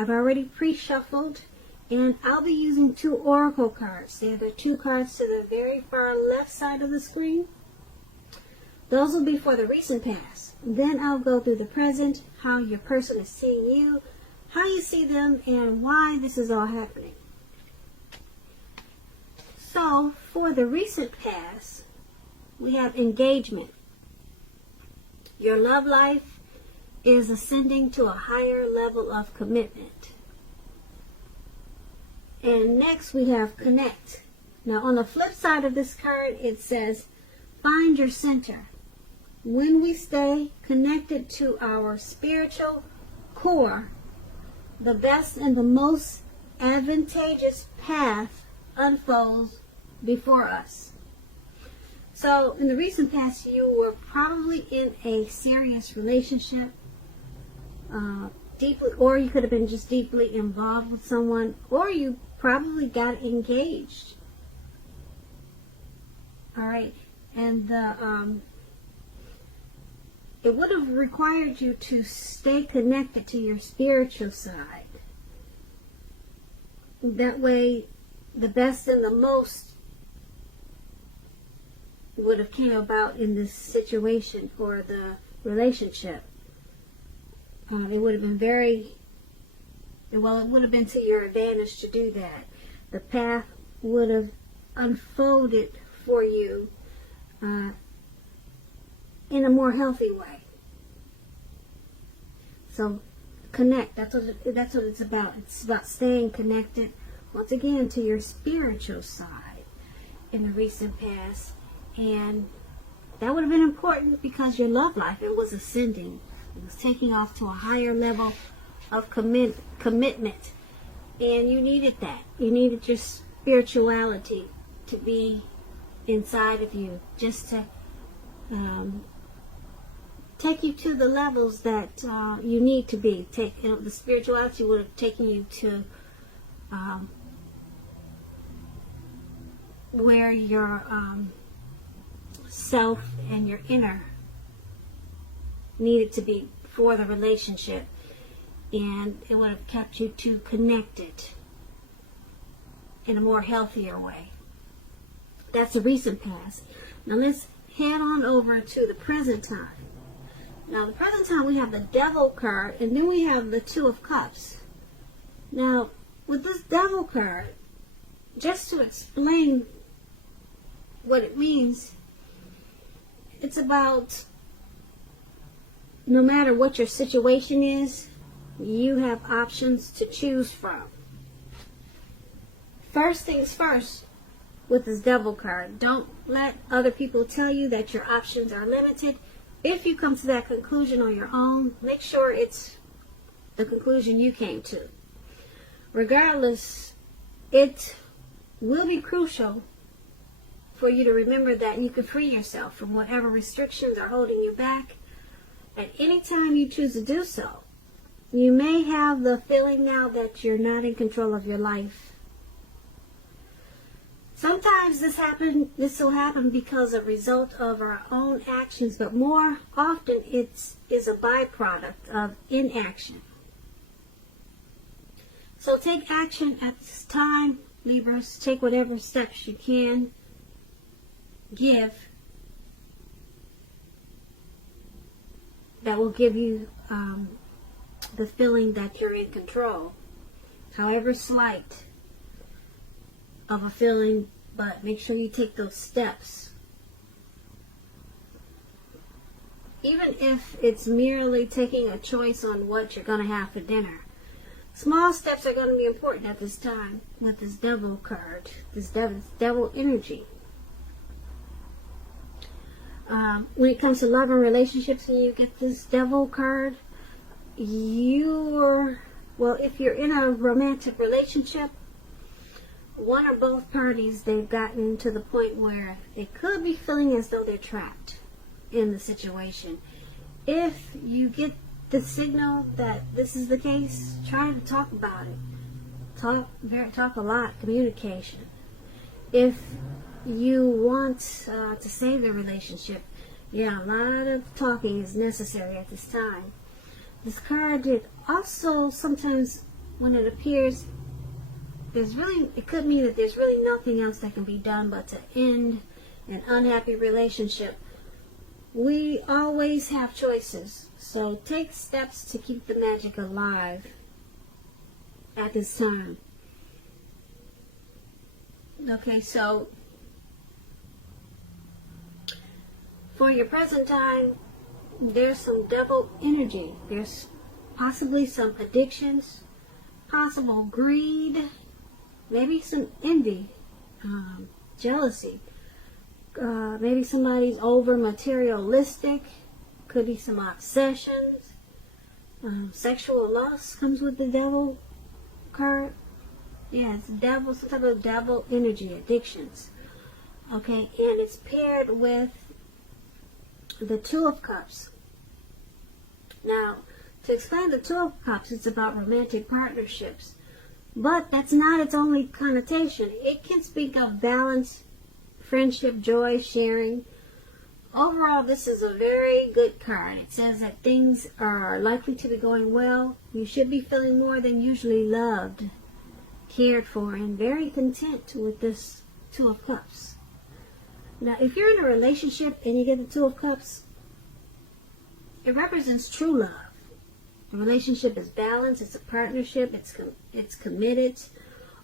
I've already pre-shuffled, and I'll be using 2 oracle cards. They're the 2 cards to the very far left side of the screen. Those will be for the recent past. Then I'll go through the present, how your person is seeing you, how you see them, and why this is all happening. So, for the recent past, we have engagement. Your love life is ascending to a higher level of commitment. And next we have connect. Now on the flip side of this card, it says, find your center. When we stay connected to our spiritual core, the best and the most advantageous path unfolds before us. So in the recent past, you were probably in a serious relationship, deeply, or you could have been just deeply involved with someone, or you probably got engaged. All right, and it would have required you to stay connected to your spiritual side. That way, the best and the most would have came about in this situation for the relationship. It would have been it would have been to your advantage to do that. The path would have unfolded for you in a more healthy way. So connect, that's what it's about. It's about staying connected once again to your spiritual side in the recent past. And that would have been important because your love life, it was ascending. It was taking off to a higher level of commitment. And you needed that. You needed your spirituality to be inside of you, just to take you to the levels that you need to be. The spirituality would have taken you to where your self and your inner needed to be for the relationship, and it would have kept you two connected in a more healthier way. That's the recent past. Now let's head on over to the present time. Now the present time, we have the Devil card, and then we have the Two of Cups. Now with this Devil card, just to explain what it means, it's about no matter what your situation is, you have options to choose from. First things first, with this Devil card, don't let other people tell you that your options are limited. If you come to that conclusion on your own, make sure it's the conclusion you came to. Regardless, it will be crucial for you to remember that you can free yourself from whatever restrictions are holding you back at any time you choose to do so. You may have the feeling now that you're not in control of your life. Sometimes this will happen because a result of our own actions, but more often it is a byproduct of inaction. So take action at this time, Libras. Take whatever steps you can give that will give you the feeling that you're in control, however slight of a feeling, but make sure you take those steps. Even if it's merely taking a choice on what you're going to have for dinner. Small steps are going to be important at this time with this Devil card, this devil energy. When it comes to love and relationships, when you get this Devil card, if you're in a romantic relationship, one or both parties, they've gotten to the point where they could be feeling as though they're trapped in the situation. If you get the signal that this is the case, try to talk about it. Talk a lot, communication. If you want to save the relationship, a lot of talking is necessary at this time. This card, it also sometimes when it appears, it could mean that there's really nothing else that can be done but to end an unhappy relationship. We always have choices, so take steps to keep the magic alive at this time. Okay, so for your present time, there's some devil energy. There's possibly some addictions, possible greed, maybe some envy, jealousy. Maybe somebody's over materialistic. Could be some obsessions. Sexual lust comes with the devil card. Yeah, it's devil, some type of devil energy, addictions. Okay, and it's paired with the Two of Cups. Now, to explain the Two of Cups, it's about romantic partnerships. But that's not its only connotation. It can speak of balance, friendship, joy, sharing. Overall, this is a very good card. It says that things are likely to be going well. You should be feeling more than usually loved, cared for, and very content with this Two of Cups. Now, if you're in a relationship and you get the Two of Cups, it represents true love. The relationship is balanced, it's a partnership, it's committed.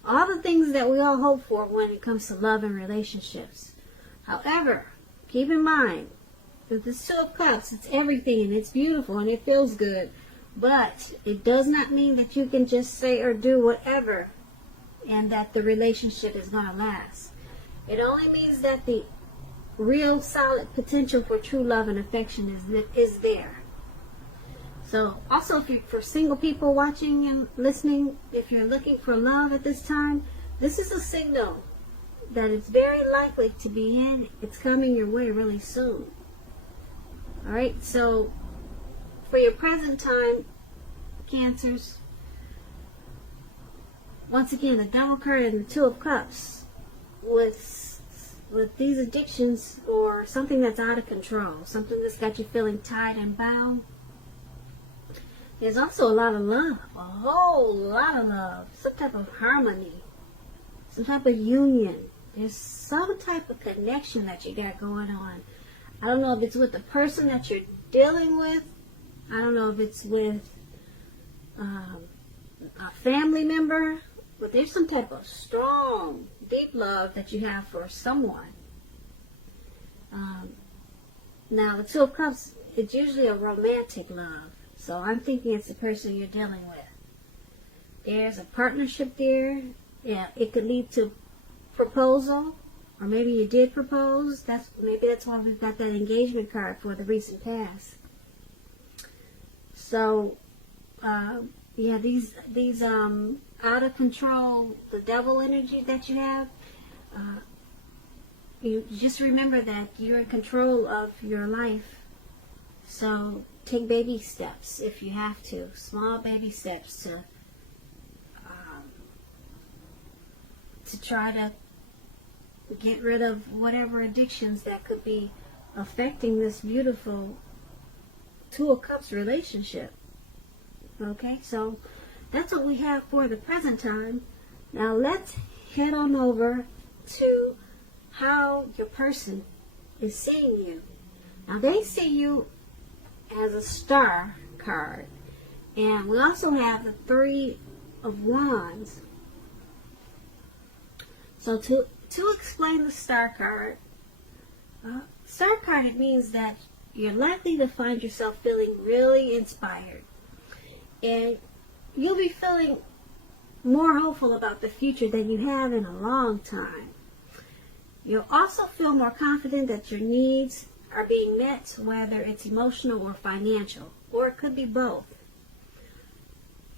All the things that we all hope for when it comes to love and relationships. However, keep in mind, with this Two of Cups, it's everything and it's beautiful and it feels good. But it does not mean that you can just say or do whatever and that the relationship is going to last. It only means that the real solid potential for true love and affection is there. So also, for single people watching and listening, if you're looking for love at this time, this is a signal that it's very likely to be in. It's coming your way really soon. Alright, so for your present time, Cancers, once again, the Devil card and the Two of Cups. With these addictions or something that's out of control, something that's got you feeling tied and bound, there's also a lot of love, a whole lot of love, some type of harmony, some type of union. There's some type of connection that you got going on. I don't know if it's with the person that you're dealing with. I don't know if it's with a family member, but there's some type of strong, deep love that you have for someone. Now, the Two of Cups, it's usually a romantic love. So I'm thinking it's the person you're dealing with. There's a partnership there. Yeah, it could lead to proposal, or maybe you did propose. Maybe that's why we've got that engagement card for the recent past. So, yeah, these out of control, the devil energy that you have. You just remember that you're in control of your life. So take baby steps if you have to, small baby steps to try to get rid of whatever addictions that could be affecting this beautiful Two of Cups relationship. Okay, so that's what we have for the present time. Now let's head on over to how your person is seeing you. Now they see you as a Star card, and we also have the Three of Wands. So to explain the Star card, it means that you're likely to find yourself feeling really inspired, and you'll be feeling more hopeful about the future than you have in a long time. You'll also feel more confident that your needs are being met, whether it's emotional or financial, or it could be both.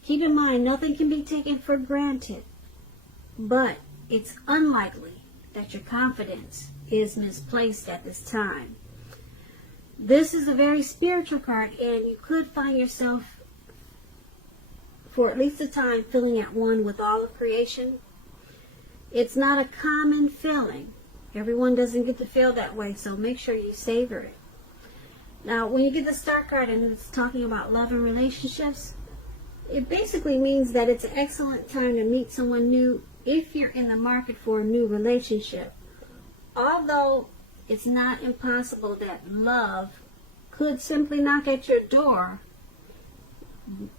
Keep in mind, nothing can be taken for granted, but it's unlikely that your confidence is misplaced at this time. This is a very spiritual card, and you could find yourself, for at least a time, feeling at one with all of creation. It's not a common feeling. Everyone doesn't get to feel that way, so make sure you savor it. Now, when you get the Star card and it's talking about love and relationships, it basically means that it's an excellent time to meet someone new if you're in the market for a new relationship. Although it's not impossible that love could simply knock at your door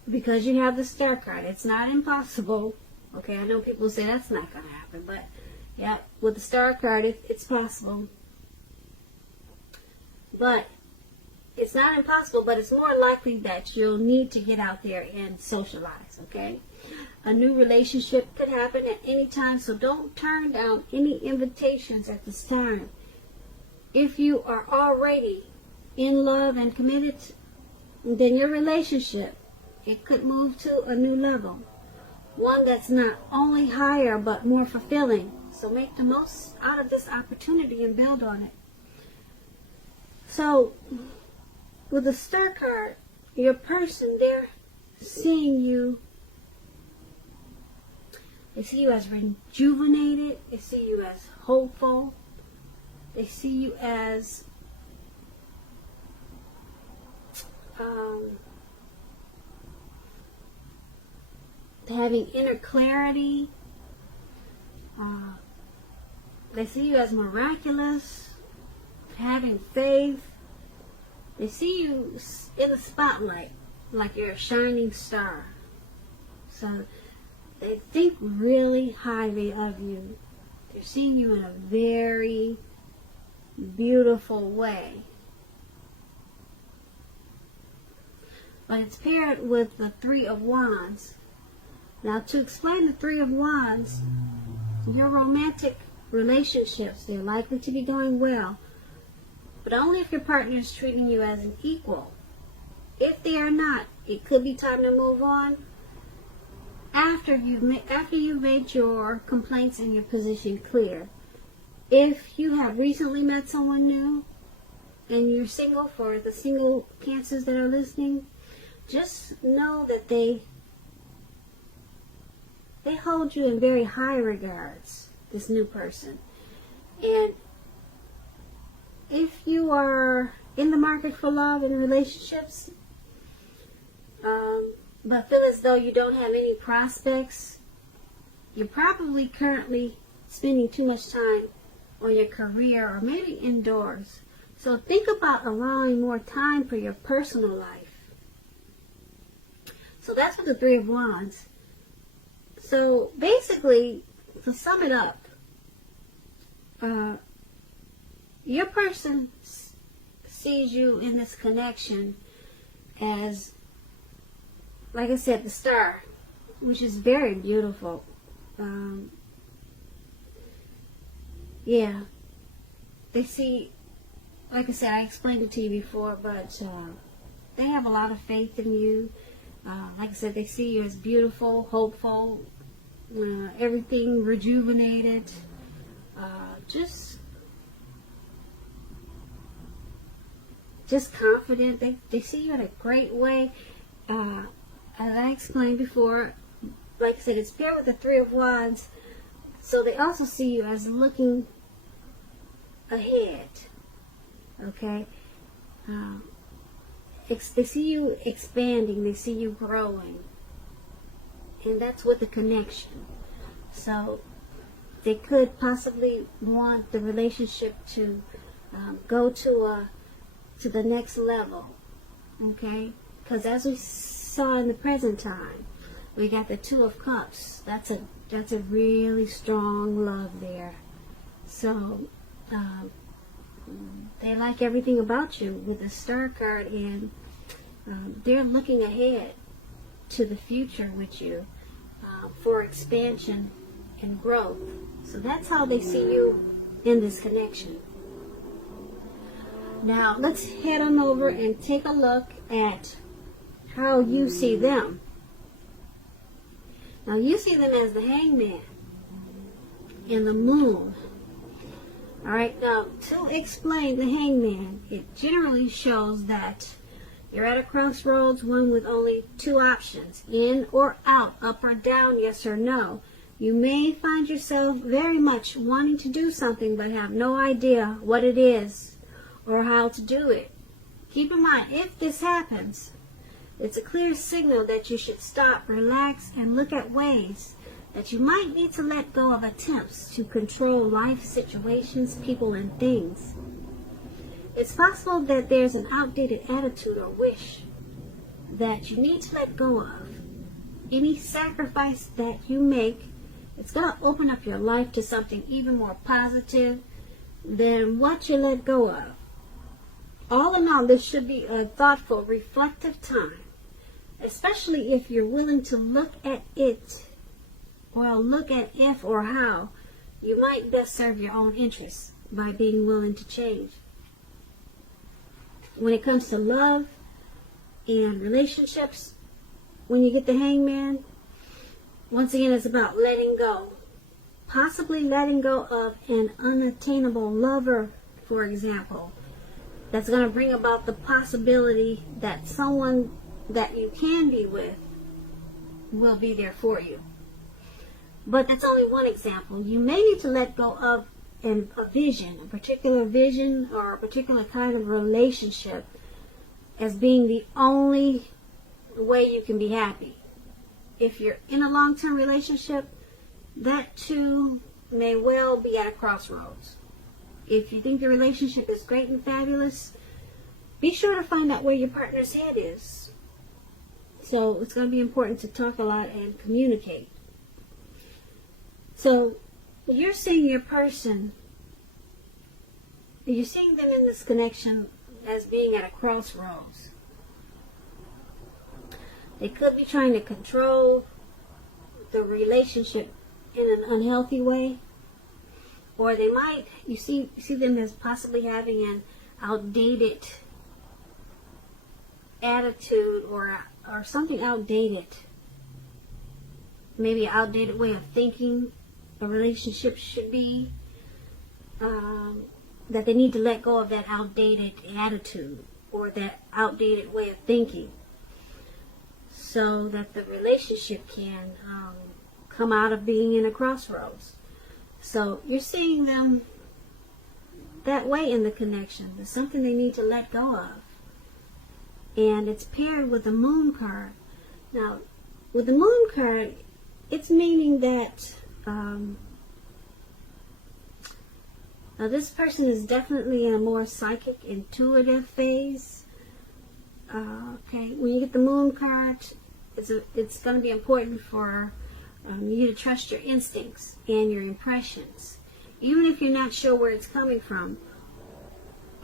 because you have the Star card. It's not impossible. Okay, I know people say that's not going to happen, but yeah, with the Star card, it's possible. But it's not impossible, but it's more likely that you'll need to get out there and socialize, okay? A new relationship could happen at any time, so don't turn down any invitations at this time. If you are already in love and committed, then your relationship, it could move to a new level. One that's not only higher, but more fulfilling. So make the most out of this opportunity and build on it. So, with the Star card, your person, they're seeing you. They see you as rejuvenated. They see you as hopeful. They see you as having inner clarity. They see you as miraculous, having faith. They see you in the spotlight like you're a shining star. So they think really highly of you. They're seeing you in a very beautiful way. But it's paired with the Three of Wands. Now, to explain the Three of Wands, your romantic relationships, they're likely to be going well, but only if your partner is treating you as an equal. If they are not, it could be time to move on after you've made your complaints and your position clear. If you have recently met someone new and you're single, for the single Cancers that are listening, just know that they hold you in very high regards, this new person. And if you are in the market for love and relationships, but feel as though you don't have any prospects, you're probably currently spending too much time on your career or maybe indoors. So think about allowing more time for your personal life. So that's what the Three of Wands. So basically, to sum it up, your person sees you in this connection as, like I said, the Star, which is very beautiful. Yeah, they see, like I said, I explained it to you before, but they have a lot of faith in you. Like I said, they see you as beautiful, hopeful, everything rejuvenated, just confident. They see you in a great way. As I explained before, like I said, it's paired with the Three of Wands, so they also see you as looking ahead. Okay? They see you expanding, they see you growing, and that's with the connection. So they could possibly want the relationship to go to the next level. Okay? Because as we saw in the present time, we got the Two of Cups. That's a really strong love there. So they like everything about you with the Star card, and they're looking ahead to the future with you for expansion and growth. So that's how they see you in this connection. Now let's head on over and take a look at how you see them. Now you see them as the Hangman and the Moon. Alright, now to explain the Hangman, it generally shows that you're at a crossroads, one with only two options, in or out, up or down, yes or no. You may find yourself very much wanting to do something but have no idea what it is or how to do it. Keep in mind, if this happens, It's a clear signal that you should stop, relax, and look at ways that you might need to let go of attempts to control life situations, people, and things. It's possible that there's an outdated attitude or wish that you need to let go of. Any sacrifice that you make, it's going to open up your life to something even more positive than what you let go of. All in all, this should be a thoughtful, reflective time, especially if you're willing to look at it, or look at if or how you might best serve your own interests by being willing to change. When it comes to love and relationships, when you get the Hangman, once again, it's about letting go. Possibly letting go of an unattainable lover, for example, that's going to bring about the possibility that someone that you can be with will be there for you. But that's only one example. You may need to let go of a vision, a particular vision or a particular kind of relationship as being the only way you can be happy. If you're in a long-term relationship, that too may well be at a crossroads. If you think the relationship is great and fabulous, be sure to find out where your partner's head is. So it's going to be important to talk a lot and communicate. So you're seeing your person, you're seeing them in this connection as being at a crossroads. They could be trying to control the relationship in an unhealthy way. Or they might, you see them as possibly having an outdated attitude or something outdated. Maybe an outdated way of thinking a relationship should be. That they need to let go of that outdated attitude or that outdated way of thinking, so that the relationship can come out of being in a crossroads. So you're seeing them that way in the connection. There's something they need to let go of. And it's paired with the Moon card. Now, with the Moon card, it's meaning that now this person is definitely in a more psychic, intuitive phase. Okay, when you get the Moon card, it's going to be important for you to trust your instincts and your impressions, even if you're not sure where it's coming from.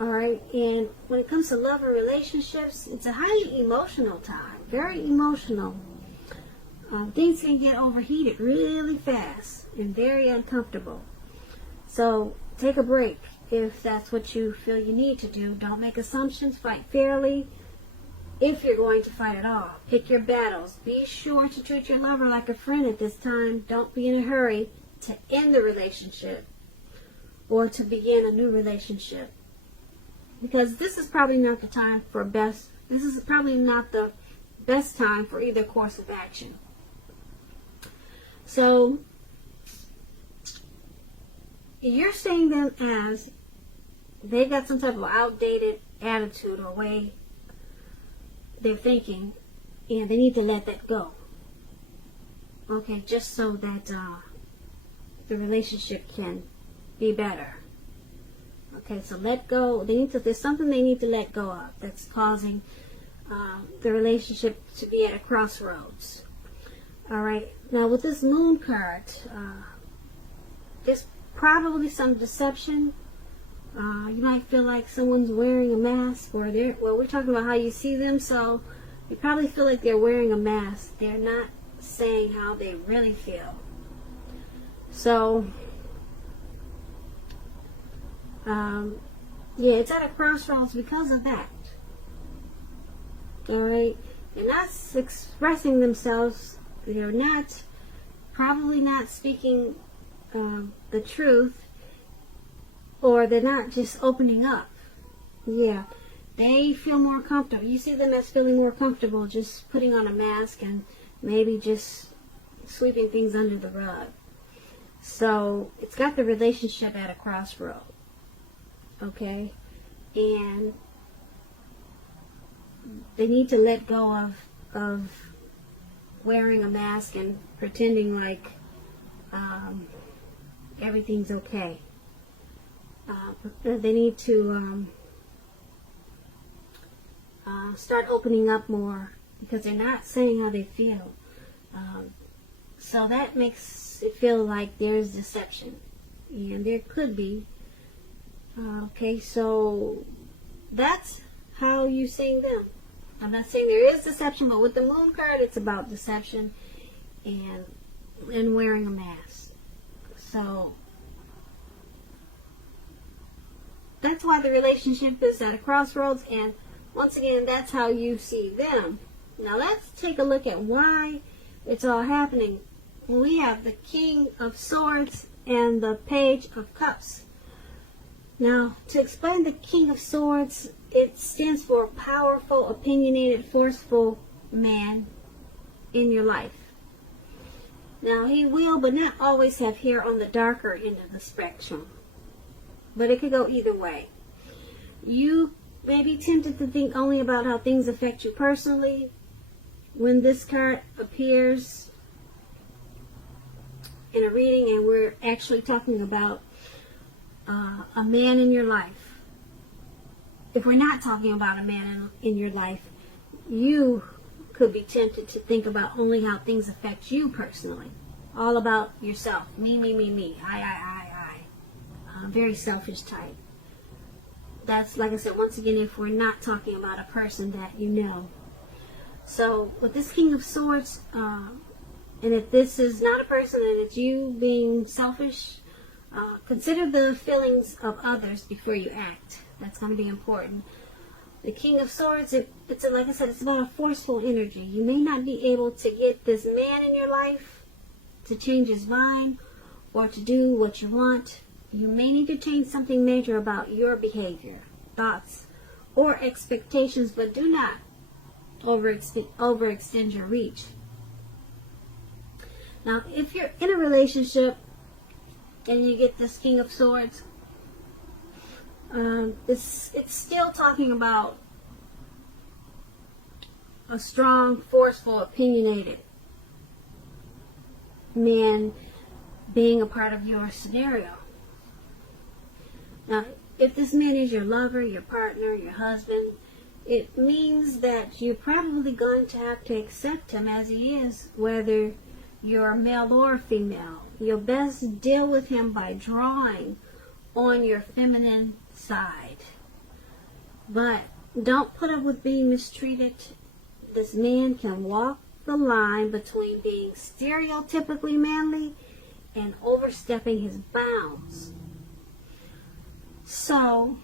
Alright, and when it comes to love and relationships, it's a highly emotional time, very emotional. Things can get overheated really fast and very uncomfortable. So take a break if that's what you feel you need to do. Don't make assumptions, fight fairly. If you're going to fight at all, pick your battles. Be sure to treat your lover like a friend at this time. Don't be in a hurry to end the relationship or to begin a new relationship, because this is probably not the time for this is probably not the best time for either course of action. So you're seeing them as they've got some type of outdated attitude or way they're thinking, and they need to let that go. Okay, just so that the relationship can be better. Okay, so let go. There's something they need to let go of that's causing the relationship to be at a crossroads. All right. Now with this Moon card, there's probably some deception. You might feel like someone's wearing a mask, or we're talking about how you see them, so you probably feel like they're wearing a mask. They're not saying how they really feel. So, yeah, it's at a crossroads because of that. Alright? They're not expressing themselves. They're probably not speaking the truth. Or they're not just opening up. Yeah, they feel more comfortable. You see them as feeling more comfortable just putting on a mask and maybe just sweeping things under the rug. So it's got the relationship at a crossroad. Okay? And they need to let go of wearing a mask and pretending like everything's okay. They need to start opening up more, because they're not saying how they feel. So that makes it feel like there's deception, and there could be. Okay, so that's how you seeing them. I'm not saying there is deception, but with the moon card, it's about deception and wearing a mask. So that's why the relationship is at a crossroads, and once again, that's how you see them. Now let's take a look at why it's all happening. We have the King of Swords and the Page of Cups. Now, to explain the King of Swords, it stands for powerful, opinionated, forceful man in your life. Now, he will, but not always, have hair on the darker end of the spectrum. But it could go either way. You may be tempted to think only about how things affect you personally. When this card appears in a reading and we're actually talking about a man in your life, if we're not talking about a man in your life, you could be tempted to think about only how things affect you personally. All about yourself. Me, me, me, me. I. Very selfish type. That's, like I said, once again, if we're not talking about a person that you know. So, with this King of Swords, and if this is not a person and it's you being selfish, consider the feelings of others before you act. That's going to be important. The King of Swords, it's like I said, it's about a forceful energy. You may not be able to get this man in your life to change his mind or to do what you want. You may need to change something major about your behavior, thoughts, or expectations, but do not overextend your reach. Now, if you're in a relationship and you get this King of Swords, it's still talking about a strong, forceful, opinionated man being a part of your scenario. Now, if this man is your lover, your partner, your husband, it means that you're probably going to have to accept him as he is, whether you're male or female. You'll best deal with him by drawing on your feminine side. But don't put up with being mistreated. This man can walk the line between being stereotypically manly and overstepping his bounds. So,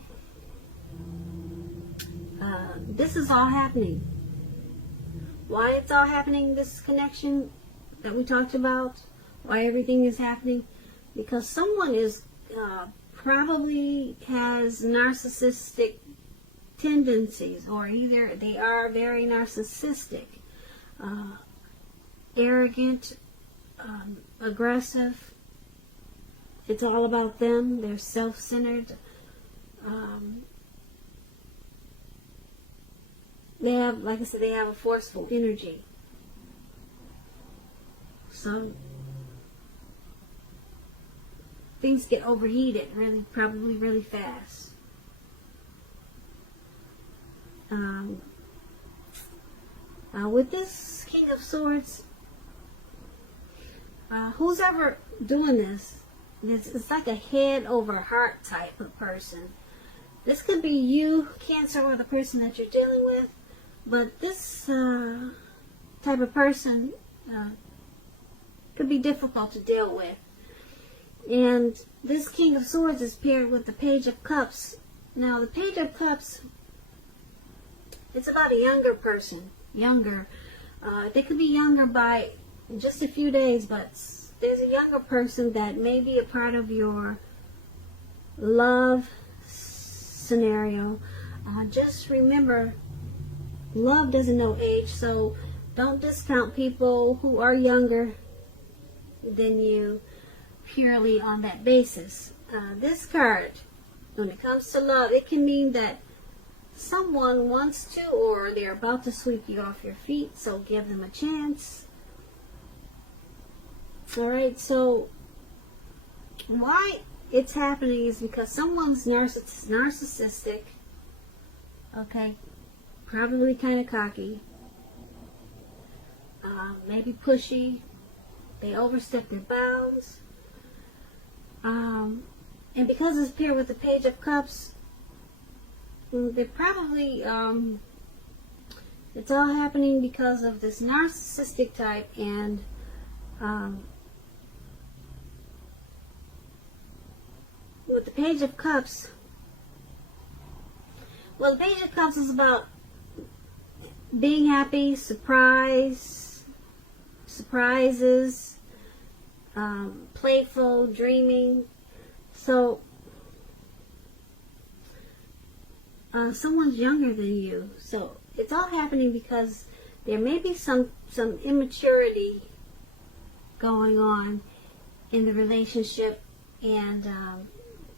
this is all happening. Why it's all happening, this connection that we talked about, why everything is happening, because someone is probably has narcissistic tendencies, or either they are very narcissistic, arrogant, aggressive. It's all about them. They're self-centered. They have, like I said, they have a forceful energy. So things get overheated probably really fast. With this King of Swords, who's ever doing this, it's like a head over heart type of person. This could be you, Cancer, or the person that you're dealing with, but this type of person could be difficult to deal with. And this King of Swords is paired with the Page of Cups. Now, the Page of Cups, it's about a younger person. Younger. They could be younger by just a few days, but there's a younger person that may be a part of your love scenario. Just remember, love doesn't know age, so don't discount people who are younger than you purely on that basis. This card, when it comes to love, it can mean that someone wants to, or they're about to sweep you off your feet, so give them a chance. Alright, so why it's happening is because someone's narcissistic, okay, probably kind of cocky, maybe pushy, they overstep their bounds, and because it's paired with the Page of Cups, they're probably, it's all happening because of this narcissistic type, and with the Page of Cups, well, the Page of Cups is about being happy, surprises, playful, dreaming. So, someone's younger than you. So, it's all happening because there may be some immaturity going on in the relationship, and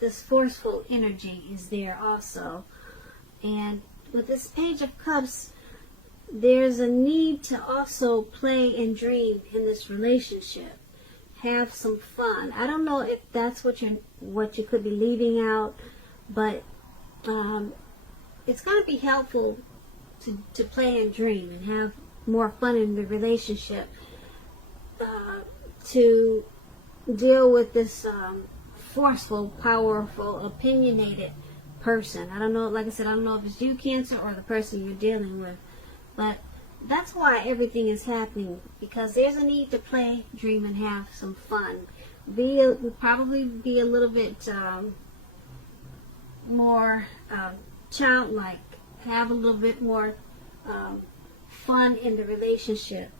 this forceful energy is there also. And with this Page of Cups, there's a need to also play and dream in this relationship. Have some fun. I don't know if that's what you could be leaving out, but it's going to be helpful to play and dream and have more fun in the relationship, to deal with this forceful, powerful, opinionated person. I don't know, like I said, I don't know if it's you, Cancer, or the person you're dealing with, but that's why everything is happening, because there's a need to play, dream, and have some fun. Probably be a little bit more childlike, have a little bit more fun in the relationship,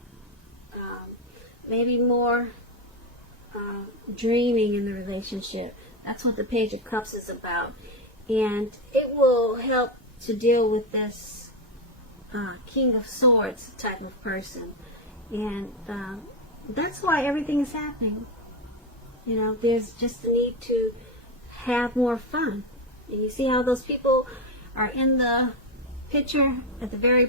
maybe more dreaming in the relationship. That's what the Page of Cups is about, and it will help to deal with this King of Swords type of person, and that's why everything is happening. You know, there's just a need to have more fun. And you see how those people are in the picture at the very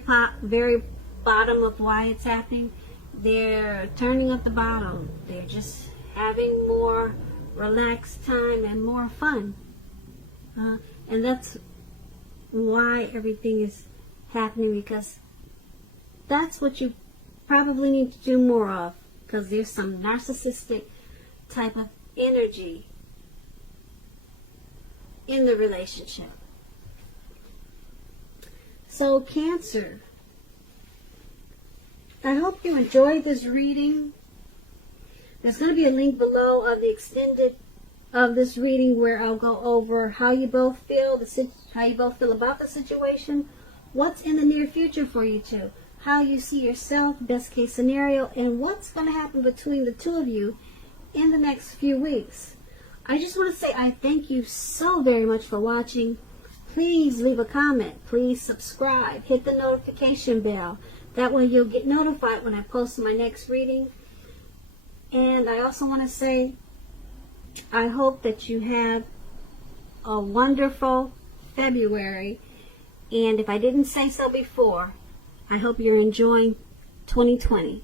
bottom of why it's happening? They're turning up the bottom. They're just having more relaxed time and more fun. And that's why everything is happening, because that's what you probably need to do more of, because there's some narcissistic type of energy in the relationship. So, Cancer, I hope you enjoyed this reading. There's going to be a link below of the extended of this reading where I'll go over how you both feel, about the situation, what's in the near future for you two, how you see yourself, best case scenario, and what's going to happen between the two of you in the next few weeks. I just want to say I thank you so very much for watching. Please leave a comment. Please subscribe. Hit the notification bell. That way you'll get notified when I post my next reading. And I also want to say I hope that you have a wonderful February. And if I didn't say so before, I hope you're enjoying 2020.